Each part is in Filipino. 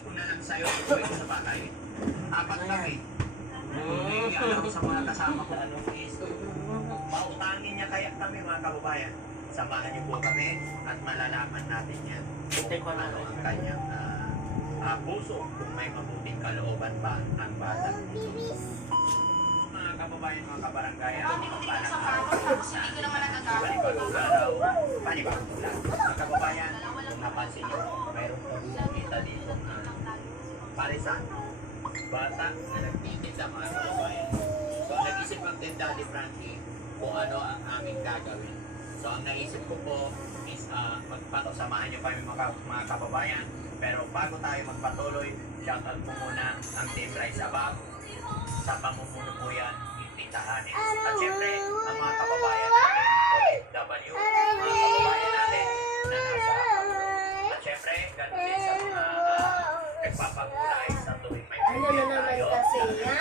ko na lang sa'yo tuwing sa bahay. Apat kami. Alam sa mga kasama ko is pautangin niya kaya kami mga kababayan. Samahan niyo po kami at malalaman natin yan kung ano ang kanyang puso, kung may mabuting kalooban ba ang bata. Mga kababayan, mga kabarangay, Marami ko din sa patos, tapos hindi ko naman nagagamit. panibagong araw, panibagong ulan. Mga kababayan, kung napansin niyo, mayroon po kita dito na parisan. Bata na nagtitinda mga kababayan. So, nag-isip ang din Daddy Frankie kung ano ang aming gagawin. So, ang naisip ko po is samahan niyo kami mga kababayan. Pero bago tayo magpatuloy, shoutout po muna ang Team Rise Above. Sa pamumuno po yan, Tita Hanes. At syempre, ang mga kababayan natin, OFW, mga kababayan natin na nasa Pangulo. At syempre, ganun din sa mga nagpapakulay sa tuwing may Ano na naman tayo. kasi yan?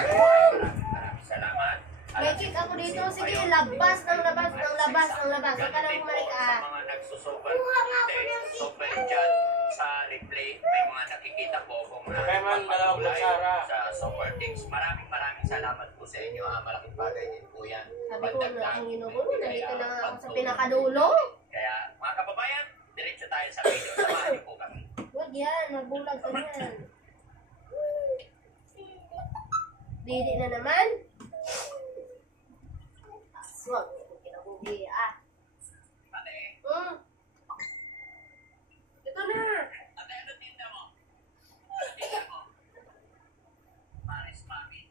Maraming salamat. May kick ako dito. Sige, labas ng labas ng labas ng labas. Huwag ka na bumalik Sa mga nagsusuper super dyan sa replay, may mga nakikita po kung nagpapakulay sa super things. Maraming salamat po sa inyo. Malaking bagay din po yan. Sabi ko na ang ginugulo. Nandito na nga ako sa pinakadulo. Kaya mga kababayan, diretso tayo sa video. Samahan niyo po kami. Huwag yan. Mabulag ka yan. Didi na naman. Aswag. Kinabuhi Ate, Ito na. ate, ano tinda mo? Ano tinda mo? Maris Mami.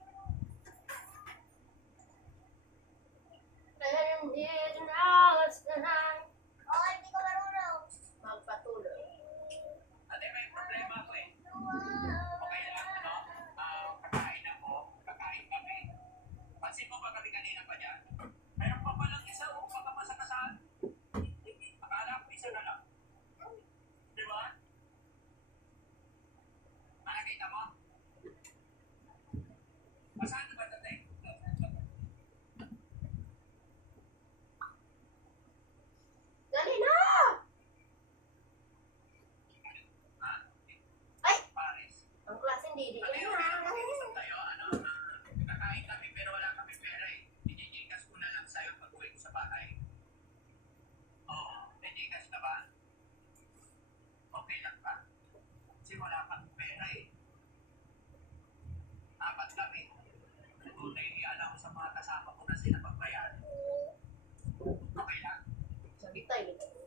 Kaya yung hours na lang. Oo, hindi ko marunong. Magpatuloy. Ate, may problema ako eh. Okay lang, ano? Kakain ako, kakain kami. Pansin mo ba kami kanina pa dyan? Meron pa palang isa o pagkapasakasahan. Akala ko isa na lang. Di ba? Nakakita mo? Masaan ba tate? Dali na! Ha? Ay! Paris. Ang klaseng didi. Ate, okay lang mag-iisip tayo. Kakain kami pero wala kami pera eh. Dijijikas ko na lang sa'yo pag uwi ko sa bahay. Oo, dijikas ka ba? Okay lang ba? Kasi wala kang pera eh. Apat kami. Tunay alam ko sa mga kasama ko na sila pagbayad. Okay lang. Sabi tayo.